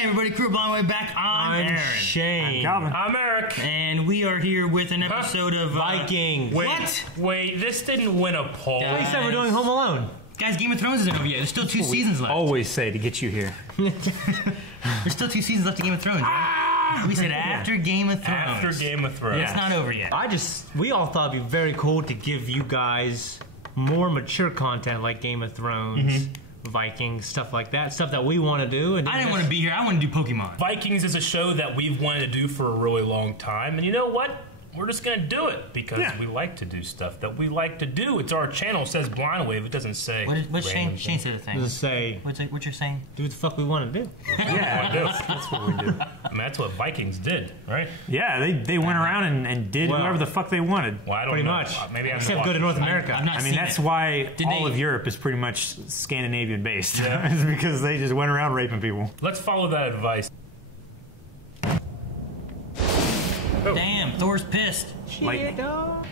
Hey everybody, crew Blind Way back. I'm Aaron. Shane. I'm Calvin. I'm Eric. And we are here with an episode of Vikings. Wait, this didn't win a poll. Yeah. You said we're doing Home Alone. Guys, Game of Thrones isn't over yet. There's still two seasons left. Always say to get you here. There's still 2 seasons left of Game of Thrones, right? We said after Game of Thrones. After Game of Thrones. It's not over yet. We all thought it'd be very cool to give you guys more mature content like Game of Thrones, Vikings, stuff like that. Stuff that we want to do. And I didn't want to be here. I want to do Pokemon. Vikings is a show that we've wanted to do for a really long time. And you know what? We're just going to do it because we like to do stuff that we like to do. It's our channel. It says Blind Wave. It doesn't say. What's Shane said the thing? Just say, What you're saying? do what the fuck we want to do. Yeah, that's what we do. I mean, that's what Vikings did, right? Yeah, they went around and did whatever the fuck they wanted. Well, I don't Pretty know. much. Maybe I'm Except go to North America. I've not I mean, seen that's it. why Did all they- of Europe is pretty much Scandinavian based. Yeah. It's because they just went around raping people. Let's follow that advice. Damn, Thor's pissed. Like, Oh,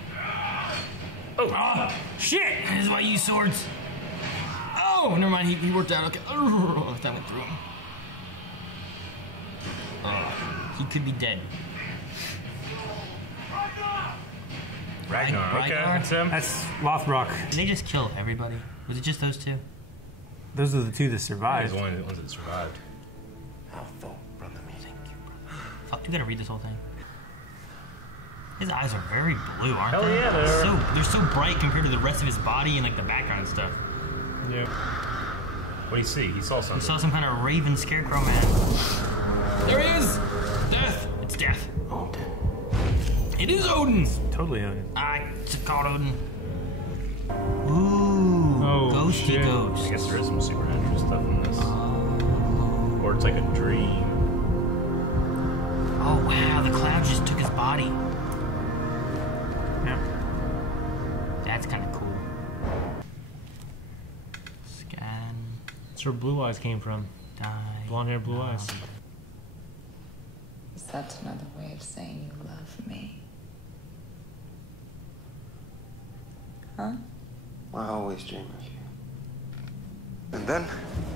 shit! This is why you use swords. Oh, never mind. He worked out. Okay. Oh, that went through him. He could be dead. Ragnar. Okay, Ragnar? that's him. that's Lothbrok. Did they just kill everybody? Was it just those two? Those are the two that He's survived. one of the ones that survived. Fuck, you gotta read this whole thing. His eyes are very blue, aren't Hell they? yeah, they are. They're so bright compared to the rest of his body and like the background and stuff. Yeah. What do you see? He saw We something. saw some kind of raven scarecrow man. There he is! Death! It's death. Odin. It is Odin! Totally Odin. It's called Odin. Ooh. Oh, ghosty shit. I ghost. guess there is some supernatural stuff in this. Or it's like a dream. Oh wow, the cloud just took his body. Yeah. That's kind of cool. Scan. That's where Blue Eyes came from. Die. Blonde hair, blue eyes. Is that another way of saying you love me? Huh? I always dream of you. And then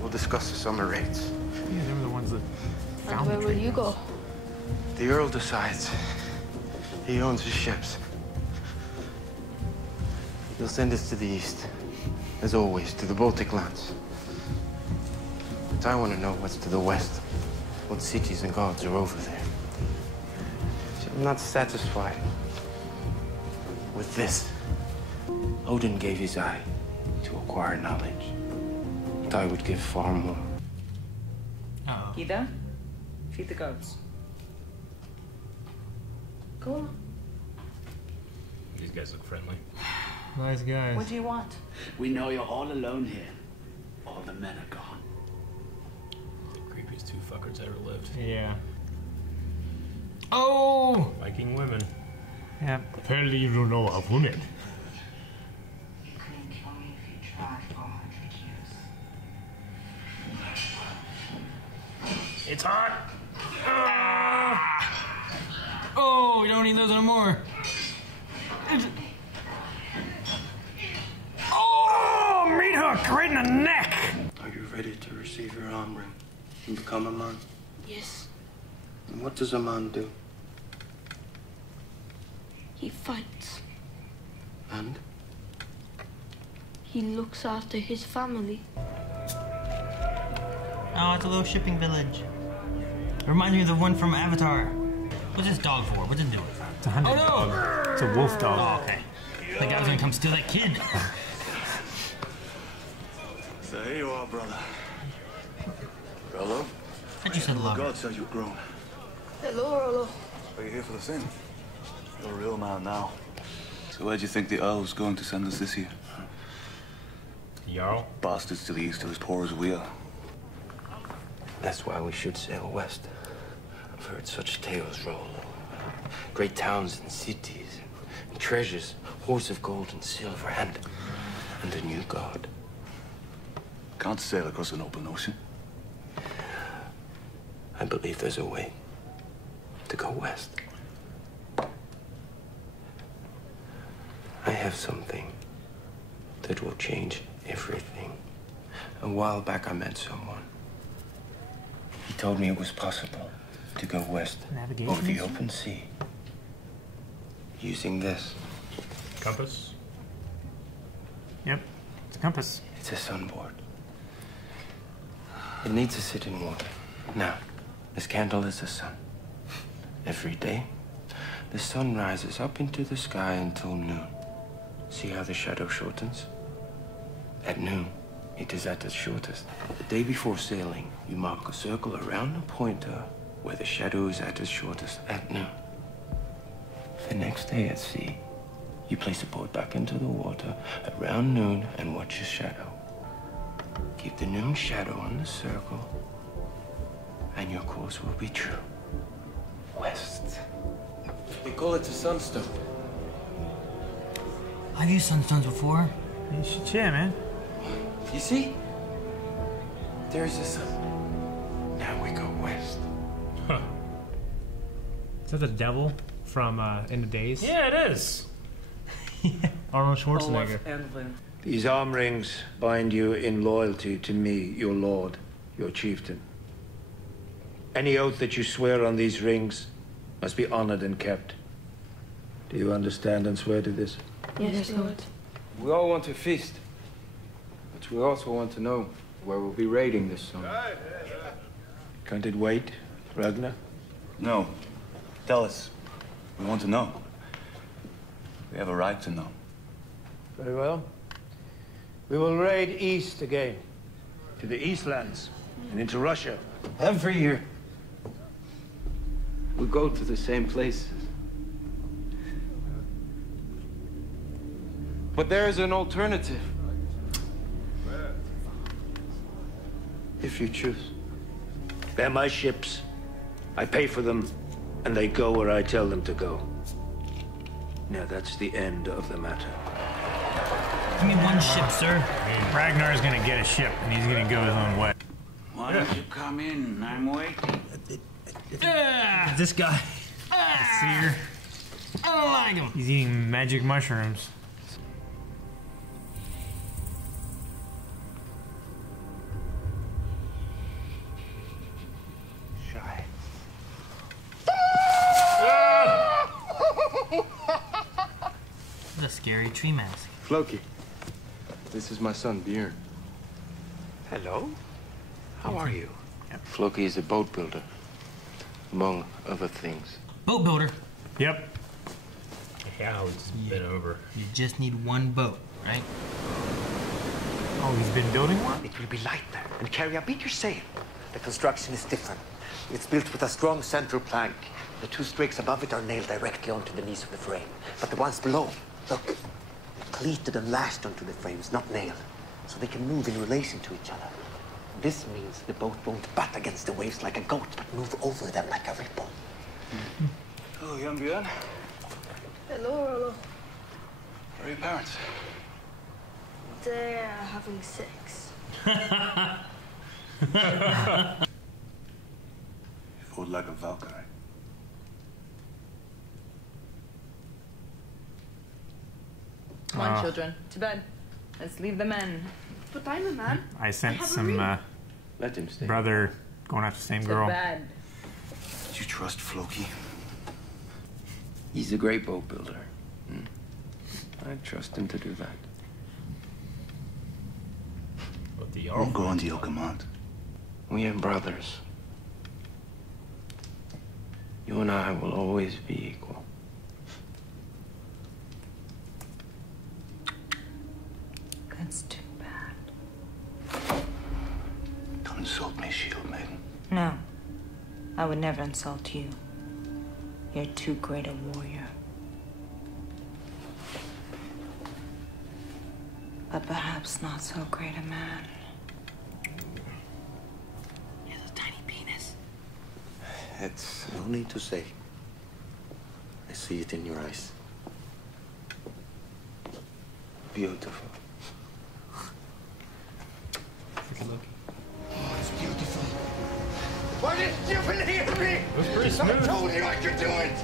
we'll discuss the summer rates. Yeah, they were the ones that And found where the will tree. you go? The Earl decides. He owns his ships. He'll send us to the east. As always, to the Baltic lands. But I want to know what's to the west. What cities and gods are over there. See, I'm not satisfied with this. Odin gave his eye to acquire knowledge. But I would give far more. Uh-oh. Ida, feed the goats. Go on. These guys look friendly. Nice guys. What do you want? We know you're all alone here. All the men are gone. The creepiest two fuckers ever lived. Yeah. Oh! Viking women. Yeah. Apparently you don't know a woman. It's hot! Oh, we don't need those anymore. Oh, meat hook right in the neck. Are you ready to receive your arm ring and become a man? Yes, And what does a man do? he fights. And? He looks after his family. Oh, it's a little shipping village. Reminds me of the one from Avatar. What's this dog for? What's it doing? It's a hunting Oh, no! dog. It's a wolf dog. Oh, okay. The guy was gonna come steal that kid. So here you are, brother. Hello? I just said love. God says you've grown. Hello, Rolo. Are you here for the thing? You're a real man now. So where do you think the Earl was going to send us this year? Jarl? Bastards to the east are as poor as we are. That's why we should sail west. I've heard such tales roll. Great towns and cities, and treasures, hoards of gold and silver, and a new god. Can't sail across an open ocean. I believe there's a way to go west. I have something that will change everything. A while back, I met someone. He told me it was possible to go west over the open sea. Using this. Compass? Yep, it's a compass. It's a sunboard. It needs to sit in water. Now, this candle is the sun. Every day, the sun rises up into the sky until noon. See how the shadow shortens? At noon, it is at its shortest. The day before sailing, you mark a circle around the pointer where the shadow is at its shortest at noon. The next day at sea, you place the board back into the water around noon and watch your shadow. Keep the noon shadow on the circle, and your course will be true. West. They call it a sunstone. I've used sunstones before. You should cheer, man. You see? There's the sun. Now we go west. Huh. Is that the devil from In the Days? Yeah, it is. Arnold Schwarzenegger. These arm rings bind you in loyalty to me, your lord, your chieftain. Any oath that you swear on these rings must be honored and kept. Do you understand and swear to this? Yes, Lord. We all want to feast, but we also want to know where we'll be raiding this summer. Can't it wait, Ragnar? No. Tell us. We want to know. We have a right to know. Very well. We will raid east again, to the Eastlands and into Russia. Every year, we go to the same places. But there is an alternative. If you choose. They're my ships. I pay for them, and they go where I tell them to go. Now that's the end of the matter. Give me one ship, sir. Ragnar's gonna get a ship, and he's gonna go his own way. Why don't you come in? I'm waiting. This guy. Seer. I don't like him. He's eating magic mushrooms. Shy. What a scary tree mask. Floki, this is my son, Björn. Hello? How are you? Floki is a boat builder, among other things. Boat builder. Yep. Yeah, it's just been over. You just need one boat, right? Oh, he's been building one? It will be lighter and carry a bigger sail. The construction is different. It's built with a strong central plank. The two strakes above it are nailed directly onto the knees of the frame. But the ones below, look, cleated and lashed onto the frames, not nailed. So they can move in relation to each other. This means the boat won't butt against the waves like a goat, but move over them like a ripple. Hello, young Björn. Hello, Rolo. Where are your parents? They're having sex. You fought like a Valkyrie. Come on, children. To bed. Let's leave the men. But I'm a man. I sent have a some ring. Let him stay. brother going after the same To girl. bed. Did you trust Floki? He's a great boat builder. I trust him to do that. But the I'll go under your command. We are brothers. You and I will always be equal. That's too bad. Don't insult me, Shield Maiden. No. I would never insult you. You're too great a warrior. But perhaps not so great a man. He has a tiny penis. It's no need to say. I see it in your eyes. Beautiful. Oh, it's beautiful. Why didn't you believe me? It was pretty I smooth. told you I could do it.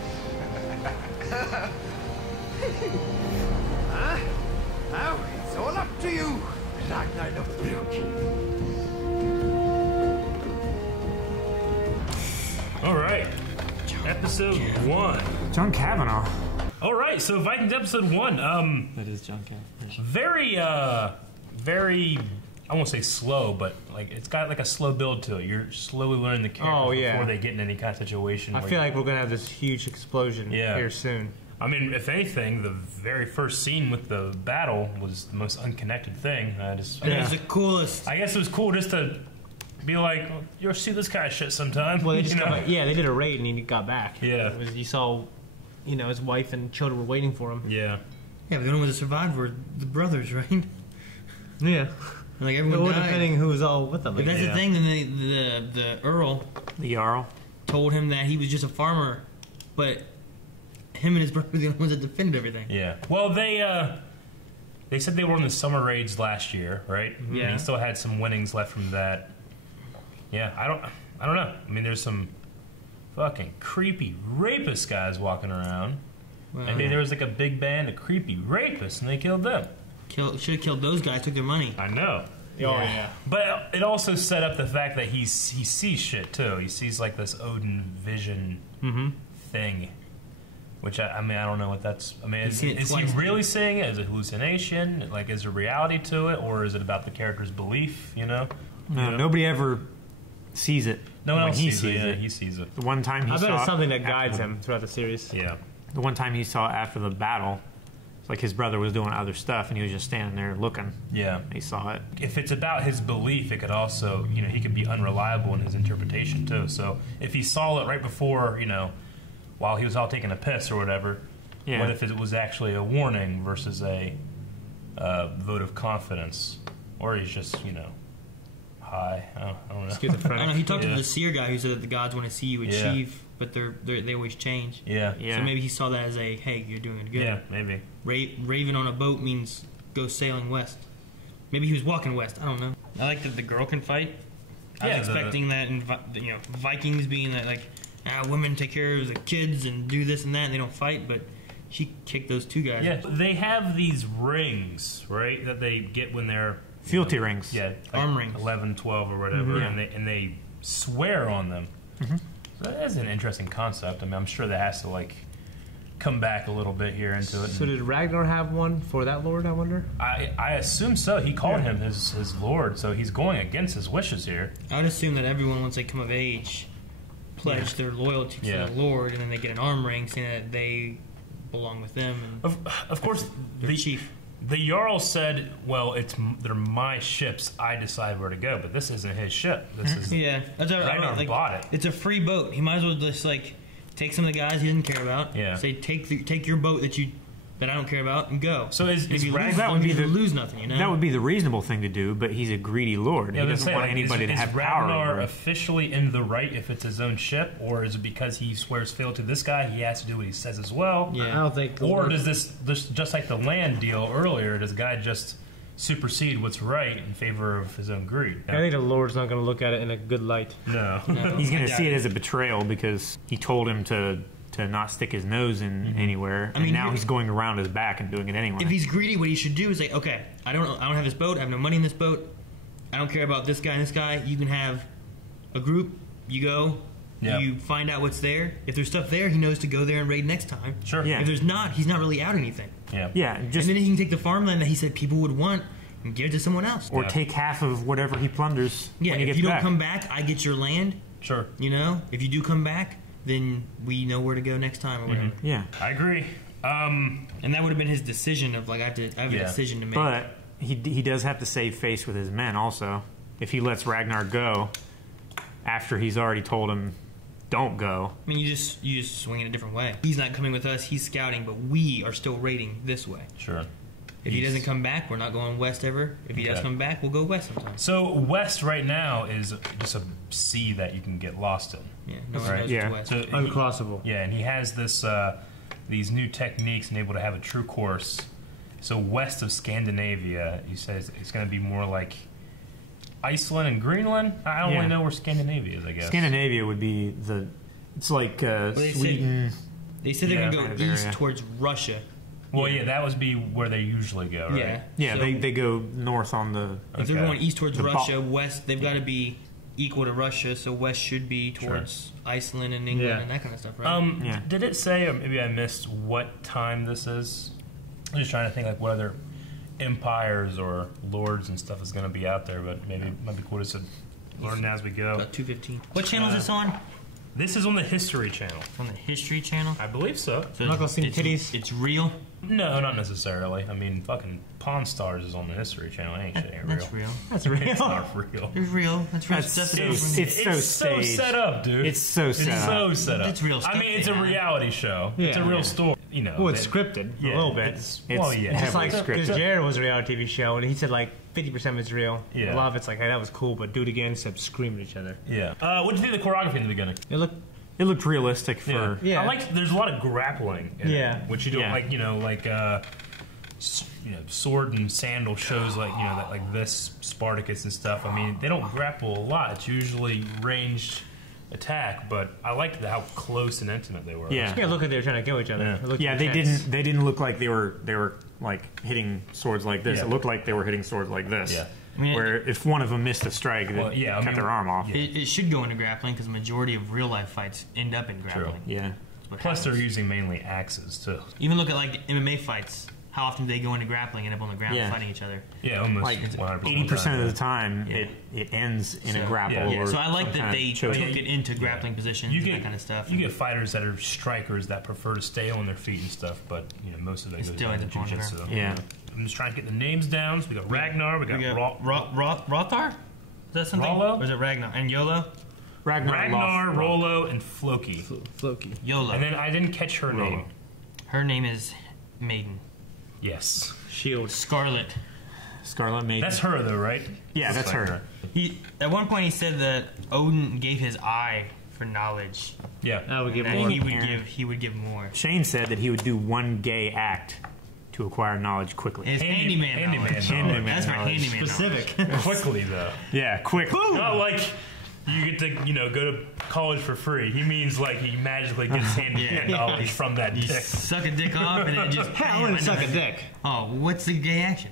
Huh? Now it's all up to you, Ragnar the Brute. episode 1. John Kavanaugh. All right, so Vikings episode 1. That is John Kavanaugh. Very, I won't say slow, but like it's got like a slow build to it. You're slowly learning the characters before they get in any kind of situation. I feel like we're gonna have this huge explosion here soon. I mean, if anything, the very first scene with the battle was the most unconnected thing. It was the coolest. I guess it was cool just to be like, oh, you'll see this kind of shit sometime. Well, they just they did a raid and he got back. Yeah. You saw, his wife and children were waiting for him. Yeah. Yeah, but the only ones that survived were the brothers, right? Yeah. Like everyone died. Depending who was all with them. If that's the thing, then the Earl, the Jarl, told him that he was just a farmer, but him and his brother were the only ones that defended everything. Yeah. Well, they said they were on the summer raids last year, right? Yeah. And he still had some winnings left from that. Yeah. I don't know. I mean, there's some fucking creepy rapist guys walking around. Well, and there was like a big band of creepy rapists, and they killed them. Should have killed those guys. Took their money. I know. Oh yeah. But it also set up the fact that he sees shit too. He sees like this Odin vision thing. Which, I mean, I don't know what that's... I mean, is he really seeing it? Is it hallucination? Like, is there reality to it? Or is it about the character's belief, No, nobody ever sees it. No one else sees it. it. Yeah, he sees it. The one time he saw... I bet it's something that guides him throughout the series. Yeah. The one time he saw after the battle, it's like his brother was doing other stuff, and he was just standing there looking. Yeah. He saw it. If it's about his belief, it could also... he could be unreliable in his interpretation, too. So, if he saw it right before, while he was all taking a piss or whatever, what if it was actually a warning versus a vote of confidence? Or he's just, high. I don't know. I don't know. He talked to the seer guy who said that the gods want to see you achieve, but they always change. Yeah. So maybe he saw that as a, hey, you're doing it good. Yeah, maybe. Raven on a boat means go sailing west. Maybe he was walking west. I don't know. I like that the girl can fight. I was expecting that in Vikings being that like, women take care of the kids and do this and that, and they don't fight, but she kicked those two guys. Yeah, they have these rings, right, that they get when they're... Fealty rings. Yeah. Like arm rings. 11, 12 or whatever, and they swear on them. So that is an interesting concept. I mean, I'm sure that has to, come back a little bit here into it. So did Ragnar have one for that lord, I wonder? I assume so. He called him his lord, so he's going against his wishes here. I would assume that everyone, once they come of age, pledge their loyalty to the Lord, and then they get an arm ring saying that they belong with them. And of course, the chief. The Jarl said, well, they're my ships. I decide where to go. But this isn't his ship. This is... Ragnar bought it. It's a free boat. He might as well just, take some of the guys he doesn't care about. Yeah. Say, take your boat that I don't care about and go. So is Ragnar... That would be lose nothing, That would be the reasonable thing to do, but he's a greedy lord. Yeah, he doesn't want anybody to have power over Ragnar it. officially in the right if it's his own ship, or is it because he swears fealty to this guy, he has to do what he says as well? Yeah. I don't think... Or does this just like the land deal earlier, does guy just supersede what's right in favor of his own greed? I think the Lord's not going to look at it in a good light. No. He's going to see it as a betrayal because he told him to not stick his nose in anywhere, and now he's going around his back and doing it anyway. If he's greedy, what he should do is say, okay, I don't have this boat, I have no money in this boat, I don't care about this guy and this guy, you can have a group, you go, you find out what's there. If there's stuff there, he knows to go there and raid next time. Sure. Yeah. If there's not, he's not really out anything. Yeah. And then he can take the farmland that he said people would want and give it to someone else. Or take half of whatever he plunders when he if gets you don't back. come back, I get your land. Sure. If you do come back, then we know where to go next time or whatever. Yeah. I agree. And that would have been his decision of I have a decision to make. But he does have to save face with his men also. If he lets Ragnar go after he's already told him don't go. I mean, you just swing it a different way. He's not coming with us, he's scouting, but we are still raiding this way. Sure. If he doesn't come back, we're not going west ever. If he does come back, we'll go west sometime. So west right now is just a sea that you can get lost in. Yeah, no one knows what's west. So uncrossable. And he has this these new techniques and able to have a true course. So west of Scandinavia, he says it's going to be more like Iceland and Greenland. I don't really know where Scandinavia is, I guess. Scandinavia would be it's like Sweden. They said they're going to go east towards Russia. Well, that would be where they usually go, right? Yeah, so they go north on the... If they're going east towards Russia, west, they've got to be equal to Russia, so west should be towards Iceland and England and that kind of stuff, right? Did it say, or maybe I missed, what time this is? I'm just trying to think like what other empires or lords and stuff is going to be out there, but maybe it might be cool to learn as we go. About 2:15. What channel is this on? This is on the History Channel. On the History Channel? I believe so. I'm not gonna see titties. It's real? No, not necessarily. I mean, fucking Pawn Stars is on the History Channel. Ain't shit ain't real. That's real. That's real. It's not real. It's real. That's real. It's so set up, dude. It's so set up. It's real stuff. I mean, it's a reality show. Yeah. It's a real story. You know. Well, it's scripted a little bit. It's just like scripted. because Jared was a reality TV show, and he said like 50% of it's real. Yeah. A lot of it's like, hey, that was cool, but do it again, except scream at each other. Yeah. What did you think of the choreography in the beginning? It looked realistic for. Yeah. I liked. There's a lot of grappling. In it, which you don't like. Sword and sandal shows like that like this Spartacus and stuff. I mean, they don't grapple a lot. It's usually ranged attack, but I liked how close and intimate they were. Yeah, look like they were trying to kill each other. Yeah, they didn't look like they were like hitting swords like this. Yeah. It looked like they were hitting swords like this. Yeah. I mean, where if one of them missed a strike, they cut their arm off. It should go into grappling because the majority of real life fights end up in grappling. True. Yeah. Plus, they're using mainly axes too. Even look at like MMA fights. How often do they go into grappling and end up on the ground fighting each other? Yeah, almost like 100% 80% of the time, it ends in a grapple. Yeah. Or So I like that they took choke. it into grappling positions and that kind of stuff. You get fighters that are strikers that prefer to stay on their feet and stuff, but most of it goes down to jiu-jitsu. Yeah. I'm just trying to get the names down. So we got Ragnar, we got Rothar? Is that something? Rollo? Or is it Ragnar? And Yolo? Ragnar, Rollo, and Floki. Floki. Yolo. And then I didn't catch her name. Her name is Maiden. Yes. Shield. Scarlet. Scarlet Maiden. That's her though, right? Yeah, that's her. At one point he said that Odin gave his eye for knowledge. Yeah. I would give And more. he would give more. Shane said that he would do one gay act to acquire knowledge quickly. It's handyman knowledge. That's for handyman Specific. knowledge. Quickly though. Yeah, quick. Not like you get to go to college for free. He means like he magically gets handyman knowledge from that You dick. suck a dick off and then just... Hell, I'm gonna suck a dick. Oh, what's the gay action?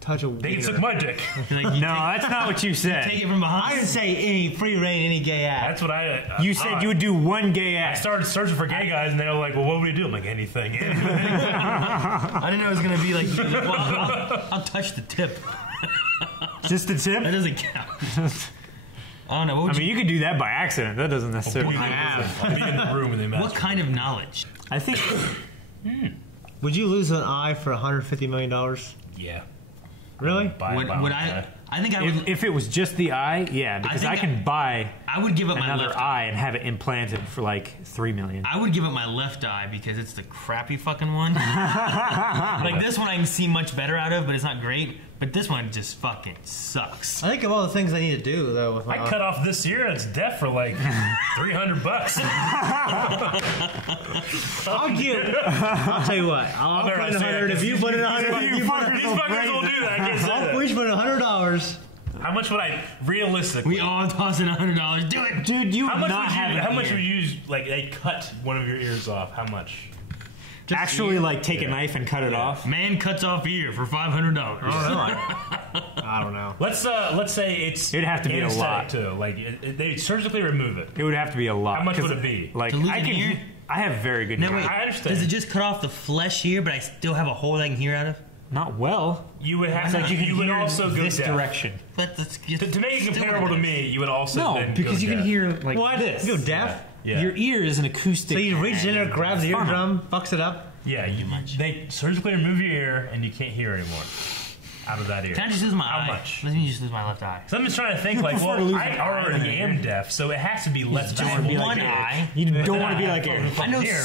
Touch a They can suck my dick. Like No, that's not what you said. Take it from behind. I didn't say any free reign, any gay act. That's what I. You said you would do one gay I act. started searching for gay guys, and they were like, "Well, what would we do?" I'm like, "Anything." I didn't know it was gonna be like. Well, I'll touch the tip. Just the tip? That doesn't count. I don't know. What would I mean, you could do that by accident. That doesn't necessarily. I'll be in the room and they What kind of knowledge? I think. Would you lose an eye for $150 million? Yeah. Really? Would I? I think I would. If it was just the eye, yeah, because I can buy I would give up my another left eye and have it implanted for like $3 million. I would give up my left eye because it's the crappy fucking one. Like this one I can see much better out of, but it's not great. But this one just fucking sucks. I think of all the things I need to do though. With my I cut off this ear and it's deaf for like $300. I'll tell you what. I'll put in 100 if you put in 100. These fuckers will do that. I can't say I'll that. put in $100. How much would I realistically? We all toss in $100. Do it, dude. You How much not would have you? an How much ear. would you like? They cut one of your ears off. How much? Actually, like take a knife and cut it off. Man cuts off ear for $500. I don't know. Let's say it's. It'd have to be a anesthetic, lot. too. Like they surgically remove it. It would have to be a lot. How much 'cause, would it be? Like To lose I an can. ear? I have very good. No, hearing. wait. I understand. Does it just cut off the flesh here, but I still have a hole that I can hear out of? Not well. You would have. It's like you can would hear also go this deaf. direction. But that's To make it comparable to me, you would also No, then because go you can deaf. hear like What? this. You go deaf? Yeah. Your ear is an acoustic. So you reach in there, grabs the eardrum, fucks it up. Yeah, they surgically remove your ear and you can't hear anymore out of that ear. Can I just lose my eye? How much? Let me just lose my left eye. So I'm just trying to think like, prefer to well, lose I an eye already than an am ear. deaf, so it has to be less Just valuable. one like eye. You don't want to be like Eric. I know. Here,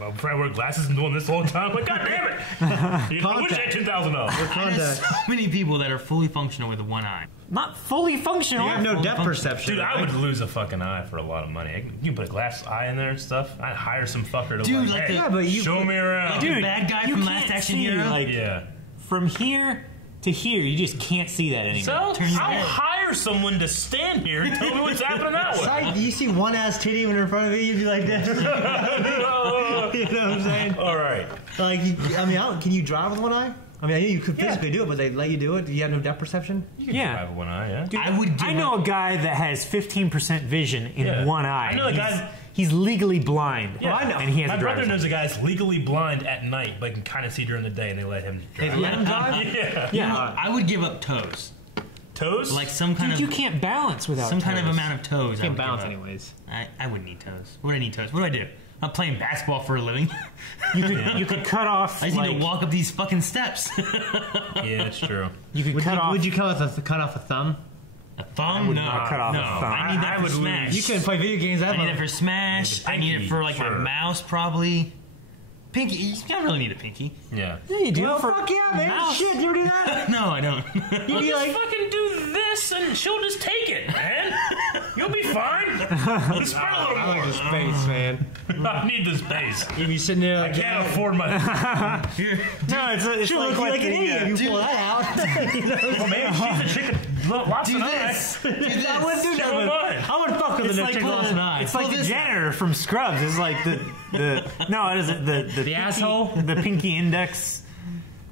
well, if I wear glasses and doing this the whole time, like, God damn it! You know, I wish I had $10,000. There's so many people that are fully functional with one eye. Not fully functional. You have no depth perception. Dude, I would lose a fucking eye for a lot of money. You can put a glass eye in there and stuff. I'd hire some fucker to Dude, like, like hey, the- Yeah, but you show me around. Like the bad guy you from can't Last Action see, Hero? Like, Yeah. from here to here, you just can't see that anymore. So Turn your I'll head. hire someone to stand here and tell me what's happening that way. Like, you see one ass titty when they're in front of you, you'd be like this. You know what I'm saying? All right. Like, can you drive with one eye? I mean, you could physically do it, but they let you do it. Do you have no depth perception? You can drive with one eye, yeah. Dude, I would. I know a guy that has 15% vision in one eye. I know a guy. He's legally blind. Yeah, I know. And he has my brother knows a guy that's legally blind at night, but can kind of see during the day, and they let him drive. They let him drive? Yeah. You know, I would give up toes. Toes? Like some kind of. You can't balance without some toes. kind of amount of toes. You can't balance anyways. I wouldn't need toes. What do I need toes? What do I do? I'm playing basketball for a living. You could cut off. I just need to walk up these fucking steps. Yeah, that's true. You could cut off. Would you cut off a thumb? A thumb? I would No. not cut off no. a thumb. I need that for Smash. You couldn't play video games. I need it for Smash. I need it for like my mouse, probably. Pinky. You don't really need a pinky. Yeah. Yeah, you do. Well, fuck yeah, man. mouse. Shit, you ever do that? No, I don't. You'll just fucking do this, and she'll just take it, man. You'll be fine. Just spread a little I more. like the space, man. I need the space. You'd be sitting there. I can't afford my. No, it's Sure, like, look like an idiot. You dude. pull that out. You know? Well, maybe she's a chicken. Lots Do of this. Do this. I wouldn't do nothing. I would fuck with It's the like chick lost an eye. It's like the janitor from Scrubs. It's like the no, it isn't the pinky, asshole? the pinky index,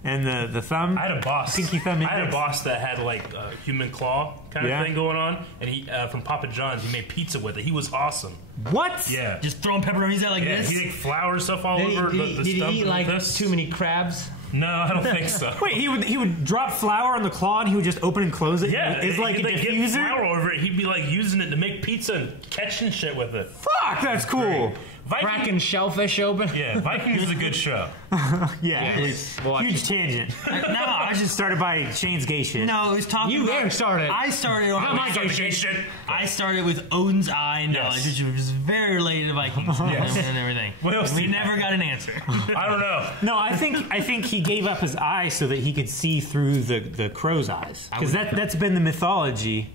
and the thumb. I had a boss. Pinky thumb I had a index. boss that had like a human claw kind of thing going on, and he from Papa John's. He made pizza with it. He was awesome. What? Yeah. Just throwing pepperonis out like Yeah, this. he ate flour stuff all Did over he, the did stump he eat and like this. too many crabs? No, I don't think so. Wait, he would drop flour on the claw and he would just open and close it. Yeah, it's like a he'd, get diffuser. flour over it. He'd be like using it to make pizza and catching shit with it. Fuck, that's cool. Cracking shellfish open. Yeah, Vikings is a good show. Yeah, huge tangent. No, I just started by Shane's gay shit. No, it was talking. You about, didn't start it. I started on Not my gay shit. I started with Odin's eye knowledge, which was very related to Vikings and everything. What else We do you never got an answer. I don't know. No, I think he gave up his eye so that he could see through the crow's eyes. Because that's been the mythology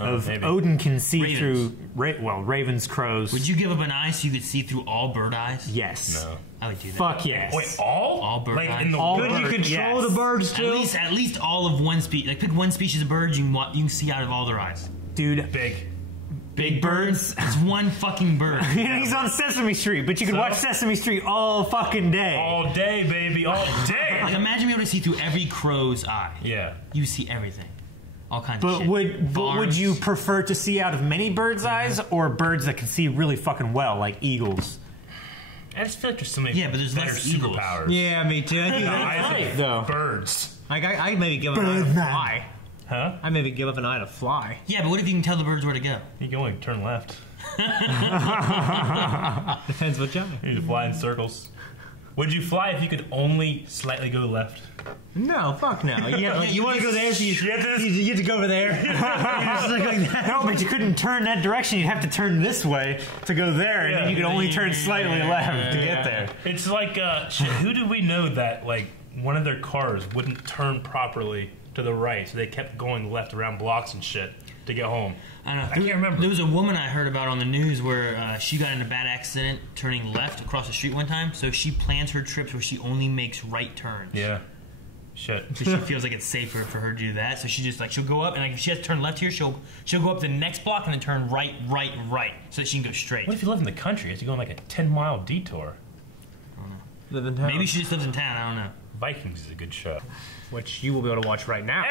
of Odin can see through ravens, crows. Would you give up an eye so you could see through all bird eyes? Yes. No. I would do that. Fuck yes. Wait, all bird like eyes. in the All Could bird, you control yes. the birds too? At least all of one species. Like pick one species of bird you can see out of all their eyes. Dude, Big birds. It's one fucking bird. He's on Sesame Street, but you can watch Sesame Street all fucking day. All day, baby, all day. Like imagine being able to see through every crow's eye. Yeah. You see everything. All kinds of But shit. would Farms. you prefer to see out of many birds' eyes or birds that can see really fucking well, like eagles? I just feel like there's so many Yeah, but there's better less eagles. superpowers. Yeah, me too. I think No, that's I think right. though. Birds. Like I maybe give up an eye to fly. Huh? I maybe give up an eye to fly. Yeah, but what if you can tell the birds where to go? You can only turn left. Depends what job. You need to fly in circles. Would you fly if you could only slightly go left? No, fuck no. You want to go there, so you have to go over there. You just look like that. No, but you couldn't turn that direction. You'd have to turn this way to go there, and then you could only turn slightly left to get there. It's like, shit, who did we know that, like, one of their cars wouldn't turn properly to the right, so they kept going left around blocks and shit to get home? I don't know. I can't remember. There was a woman I heard about on the news where she got in a bad accident turning left across the street one time, so she plans her trips where she only makes right turns. Yeah. Shit. So she feels like it's safer for her to do that. So she just she'll go up and like if she has to turn left here, she'll go up the next block and then turn right, so that she can go straight. What if you live in the country? You have to go on like a 10-mile detour. I don't know. Live in town. Maybe she just lives in town. I don't know. Vikings is a good show. Which you will be able to watch right now.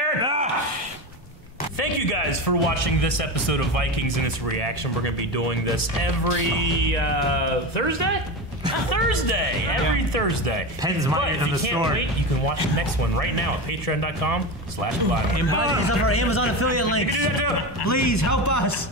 Thank you guys for watching this episode of Vikings and its reaction. We're going to be doing this every Thursday? Thursday! Every Thursday. Pens But money if in you the can't store. wait, you can watch the next one right now at patreon.com/Blood. And buy these off our Amazon affiliate links. Please help us.